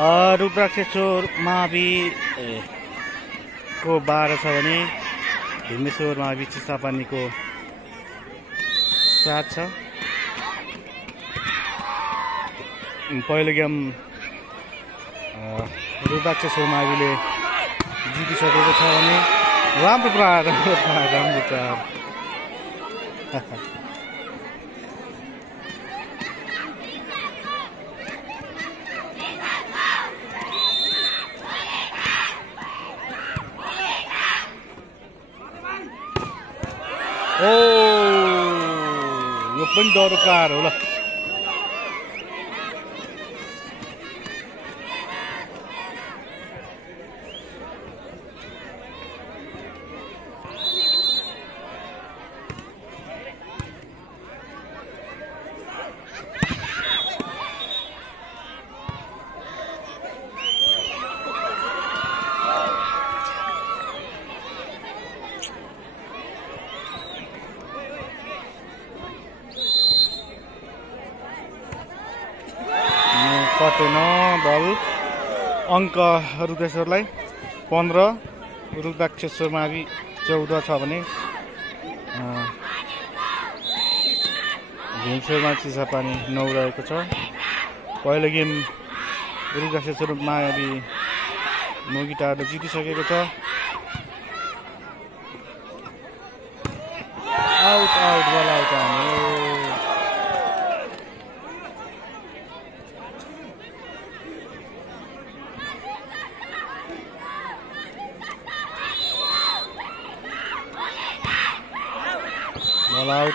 रुद्राक्षेश्वर महावी को 12 छ भने भीमेश्वर महावी चिसापानीको 7 छ। पहिलो गेम रुद्राक्षेश्वर महावीले जितिसकेको छ भने राम्रो प्रहार यो पनि डर प्रहार हो ल। कटेन बल अङ्क रुद्रेश्वरलाई 15, रुद्राक्षेश्वर महावी 14 छ भने भीमेश्वरमा चिसापानी 9 रहेको छ। पहिलो गेम रुद्राक्षेश्वर महावी मोगिटारले जितिसकेको छ। Out out ball out ball out.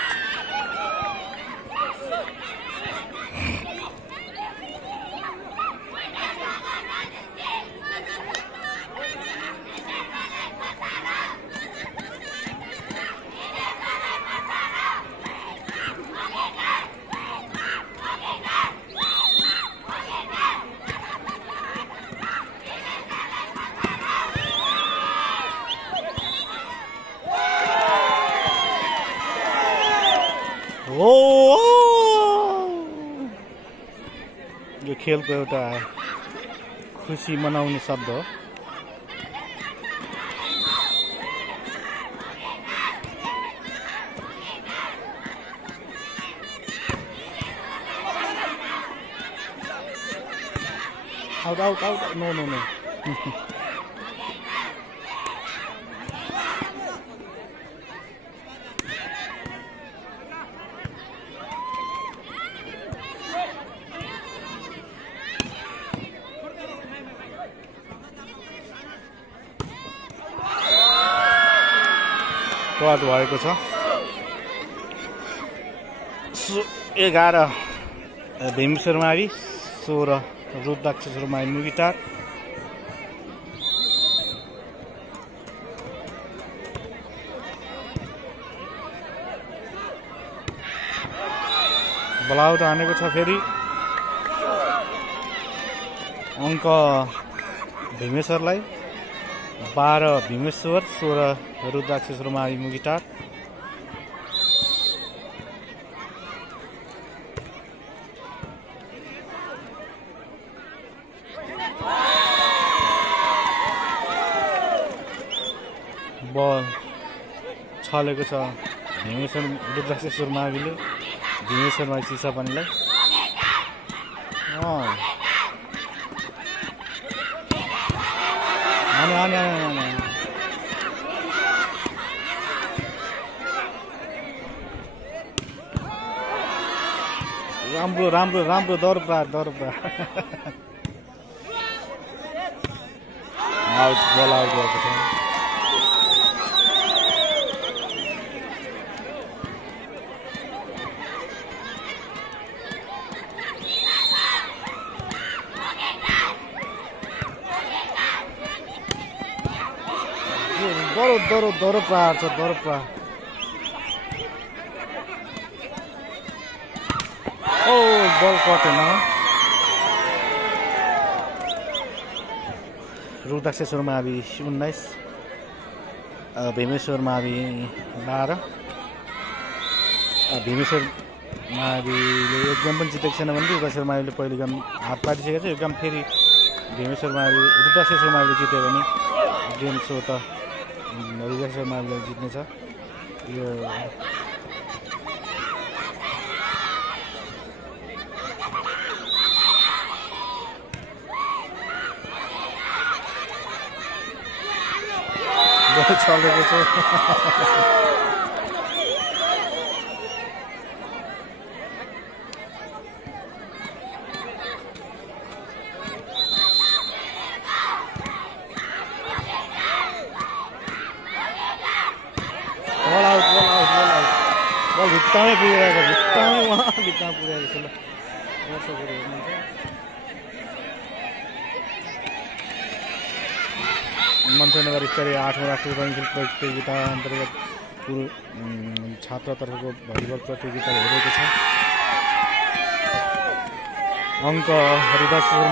यो खेलको एउटा खुसी मनाउने शब्द हो। Out out out no no no touch भएको छ। 11 भीमेश्वर महावी, 16 रुद्राक्षेश्वर महावी मोगिटार। बल आउट हानेको छ फेरि। अङ्क भीमेश्वरलाई 12 भीमेश्वर, 16 रुद्राक्षेश्वर महावी मोगिटार। बल छलेको छ भीमेश्वर रुद्राक्षेश्वर महावीले भीमेश्वर महावी चिसापानीलाई। राम्रो राम्रो राम्रो दर प्रहार आउट बल आउट भएको छ। दरो प्रहार छ दरो प्रहार। बल कटेन। रुद्राक्षेश्वर महावी 19, भीमेश्वर महावी 12। भीमेश्वर महावीले एक गेम पनि जितेको छैन भने रुद्राक्षेश्वर महावीले पहिलो गेम हात पारिसकेको छ। यो गेम फेरि भीमेश्वर मावि रुद्राक्षेश्वर माविले जित्यो भने गेम सो त रुद्राक्षेश्वर माविले जित्नेछ। यो बहुत चलेको छ। बल भित्तामै पुगिरहेको भित्तामै उहाँ भित्तामा पुगेको छ। ल दर्शकहरू हेर्नुहुन्छ मन्त्रीनगर स्तरीय 8औं राष्ट्रिय रनिङ खेल प्रतियोगिता अन्तर्गत छात्रतर्फको भलिबल प्रतियोगिता भइरहेको छ। अङ्क रुद्राक्षेश्वर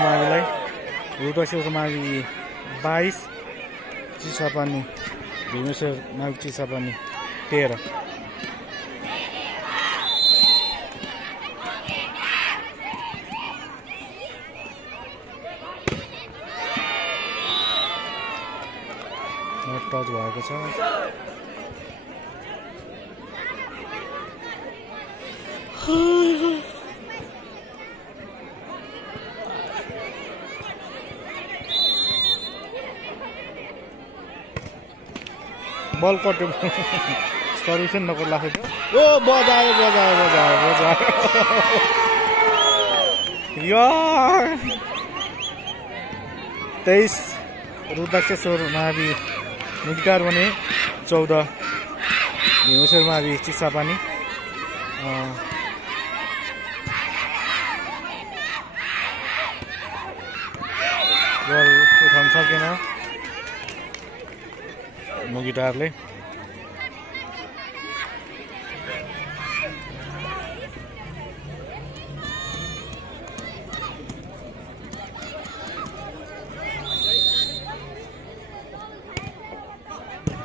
मावि 22 चिसापानी भीमेश्वर मावि चिसापानी 13। टच भएको छ। बल कट्यो सर्भिस नको लाग्यो। ओ बजायो यार 23 रुद्राक्षेश्वर मावि मुगिटार भने 14 भीमेश्वर मावि चिसापानी। बल उठाउन सकेन मुगिटारले।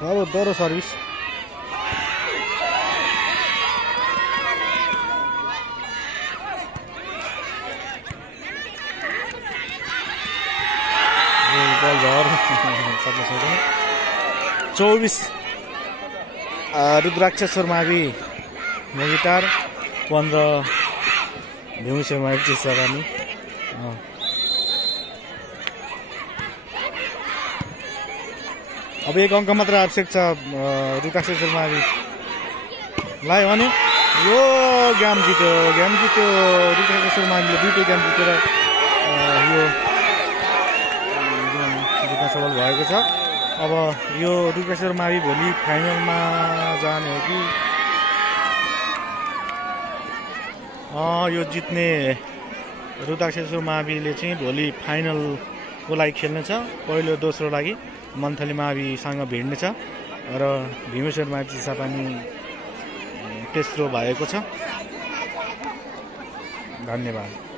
अब दरो सर्भिस बल झर 24 रुद्राक्षेश्वर मावि मुगिटार 15 भीमेश्वर मावि चिसापानी। अब एक अङ्क मात्र आवश्यक छ रुद्राक्षेश्वर माविलाई भने यो गेम जित्यो रुद्राक्षेश्वर माविले 2 गेम जितेर यो जित्न सफल भएको छ। अब यो रुद्राक्षेश्वर मावि भोलि फाइनलमा जाने हो कि यो जित्ने रुद्राक्षेश्वर माविले चाहिँ भोलि फाइनलको लागि खेल्नेछ। पहिलो दोस्रो लागि मन्थली माविसँग भिड्नेछ र भीमेश्वर मावि चिसापानी तेस्रो भएको छ। धन्यवाद।